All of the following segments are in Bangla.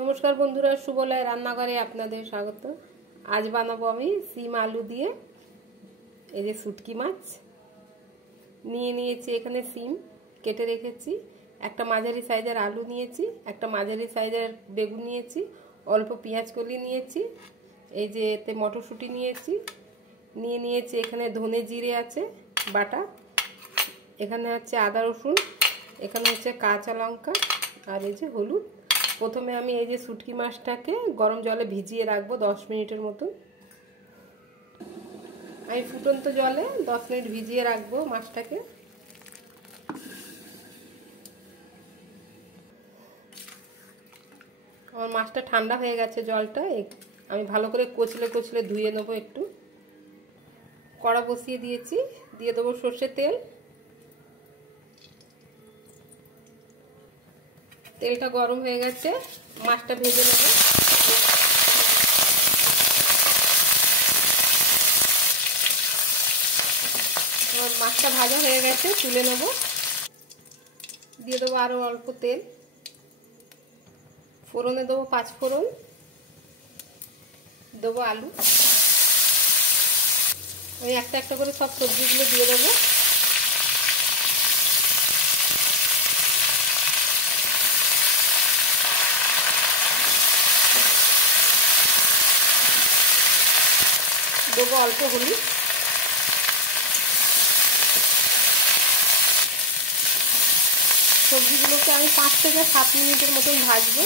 নমস্কার বন্ধুরা, সুবলয় রান্নাঘরে আপনাদের স্বাগত। আজ বানাবো আমি সিম আলু দিয়ে এই যে শুটকি মাছ। নিয়ে নিয়েছি এখানে সিম কেটে রেখেছি, একটা মাঝারি সাইজের আলু নিয়েছি, একটা মাঝারি সাইজের বেগুন নিয়েছি, অল্প পেঁয়াজ কলি নিয়েছি, এই যে এতে মটরশুঁটি নিয়েছি, নিয়েছি এখানে ধনে জিরে আছে বাটা, এখানে হচ্ছে আদা রসুন, এখানে হচ্ছে কাঁচা লঙ্কা আর এই যে হলুদ। প্রথমে আমি এই যে শুটকি মাছটাকে গরম জলে ভিজিয়ে রাখবো 10 মিনিটের মতো। আমি ফুটন্ত জলে 10 মিনিট ভিজিয়ে রাখবো মাছটাকে। আমার মাছটা ঠান্ডা হয়ে গেছে, জলটা আমি ভালো করে কচলে ধুয়ে নেবো। একটু কড়া বসিয়ে দিয়েছি, দিয়ে দেবো সর্ষের তেল। তেলটা গরম হয়ে গেছে, মাছটা ভেজে নেব। আমার মাছটা ভাজা হয়ে গেছে, তুলে নেব। দিয়ে দেবো আরো অল্প তেল, ফোড়নে দেবো 5 ফোড়ন, দেবো আলু। আমি একটা একটা করে সব সবজিগুলো দিয়ে দেবো। দেবো অল্প হলুদ, সবজিগুলোকে আমি 5 থেকে 7 মিনিটের মতন ভাজবো।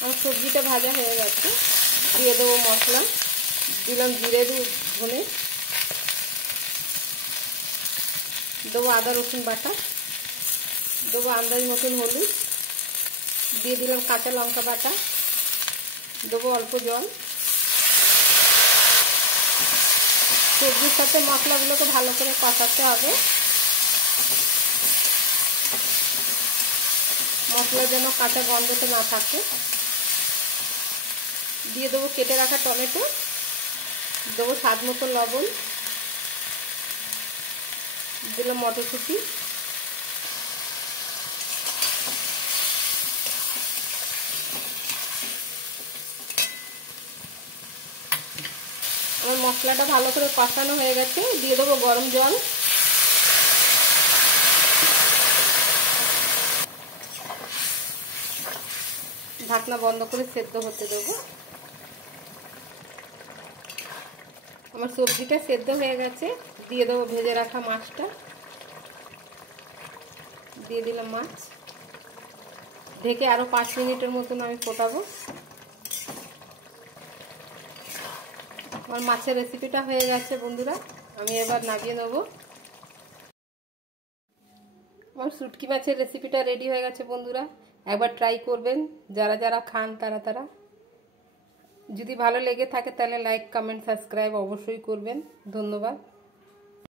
আমার সবজিটা ভাজা হয়ে গেছে, দিয়ে দেবো মশলা। দিলাম জিরে ধনে, দেবো আদা রসুন বাটা, দেবো আন্দাজ মতন হলুদ, দিয়ে দিলাম কাঁচা লঙ্কা বাটা, দেবো অল্প জল। সবজির সাথে মশলাগুলোকে ভালো করে কষাতে হবে, মশলা যেন কাঁচা গন্ধটা না থাকে। দিয়ে দেবো কেটে রাখা টমেটো, দেবো স্বাদ মতো লবণ, দিলাম মটরশুঁটি, আমার মশলাটা ভালো করে কষানো হয়ে গেছে। দিয়ে দেবো গরম জল, ঢাকনা বন্ধ করে সেদ্ধ হতে দেবো। আমার সবজিটা সেদ্ধ হয়ে গেছে, দিয়ে দেবো ভেজে রাখা মাছটা। দিয়ে দিলাম মাছ, ঢেকে আরো 5 মিনিটের মতন আমি ফোটাবো। আমার মাছের রেসিপিটা হয়ে গেছে বন্ধুরা, আমি এবার নামিয়ে নেবো। আমার শুটকি মাছের রেসিপিটা রেডি হয়ে গেছে বন্ধুরা, একবার ট্রাই করবেন যারা যারা খান তারা। যদি ভালো লেগে থাকে তাহলে লাইক কমেন্ট সাবস্ক্রাইব অবশ্যই করবেন। ধন্যবাদ।